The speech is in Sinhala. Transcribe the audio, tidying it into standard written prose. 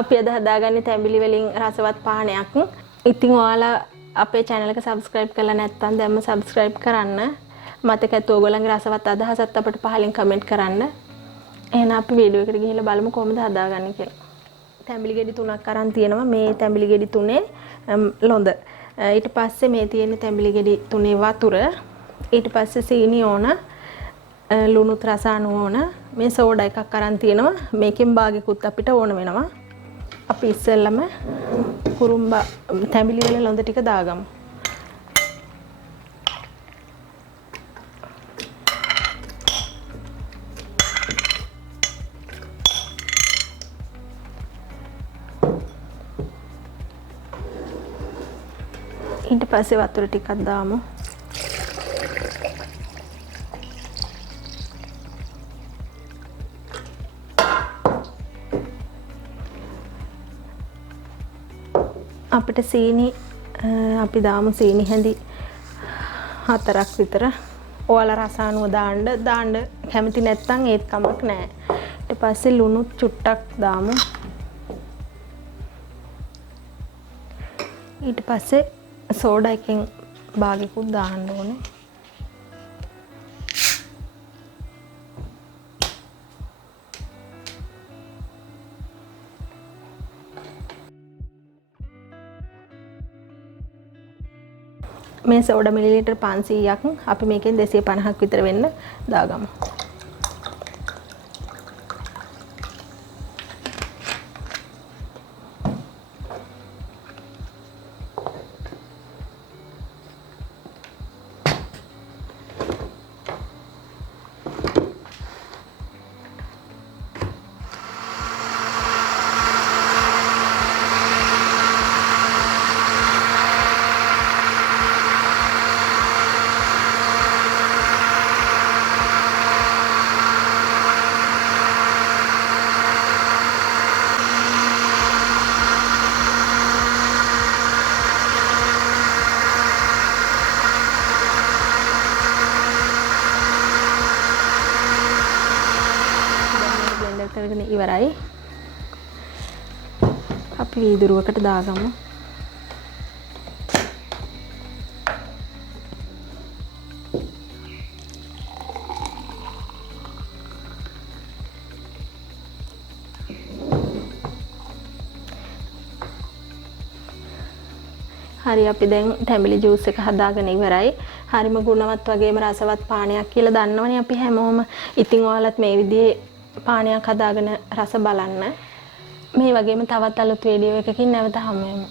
අපි අද හදාගන්නේ තැඹිලි වලින් රසවත් පානයක්. ඉතින් ඔයාලා අපේ channel එක subscribe කරලා නැත්නම් දැන්ම subscribe කරන්න. මතක ඇතුව ඔයගොල්ලන්ගේ රසවත් අදහසත් අපිට පහලින් comment කරන්න. එහෙනම් අපි වීඩියෝ එකට ගිහිල්ලා බලමු කොහොමද හදාගන්නේ කියලා. තැඹිලි ගෙඩි 3ක් අරන් තියෙනවා. මේ තැඹිලි ගෙඩි 3 ලොඳ. ඊට පස්සේ මේ තියෙන තැඹිලි ගෙඩි 3 වතුර. ඊට පස්සේ සීනි ඕන. ලුණුත් රස අණු ඕන. මේ සෝඩා එකක් අරන් තියෙනවා. මේකෙන් භාගයකුත් අපිට ඕන වෙනවා. අපි ඉස්සෙල්ලම කුරුම්බා තැඹිලි වල ලොඳ ටික දාගමු. ඊට පස්සේ වතුර ටිකක් දාමු. අපිට සීනි අපි දාමු සීනි හැඳි 4ක් විතර. ඔයාලා රස අනුව දාන්න කැමති නැත්නම් ඒත් කමක් නැහැ. ඊට පස්සේ ලුණු චුට්ටක් දාමු. ඊට පස්සේ සෝඩා එකෙන් භාගයකුත් දාන්න ඕනේ. මේ සෝඩා මිලිලීටර් 500ක් අපි මේකෙන් 250ක් විතර වෙන්න දාගමු. කරගෙන ඉවරයි. අපි වීදුරුවකට දාගමු. හරි අපි දැන් තැඹිලි ජූස් එක හදාගෙන ඉවරයි. හරිම ගුණවත් වගේම රසවත් පානයක් කියලා දන්නවනේ අපි හැමෝම. ඉතින් ඔයාලත් මේ විදිහේ පානයක් හදාගෙන රස බලන්න. මේ වගේම තවත් අලුත් වීඩියෝ එකකින් නැවත හමු වෙමු.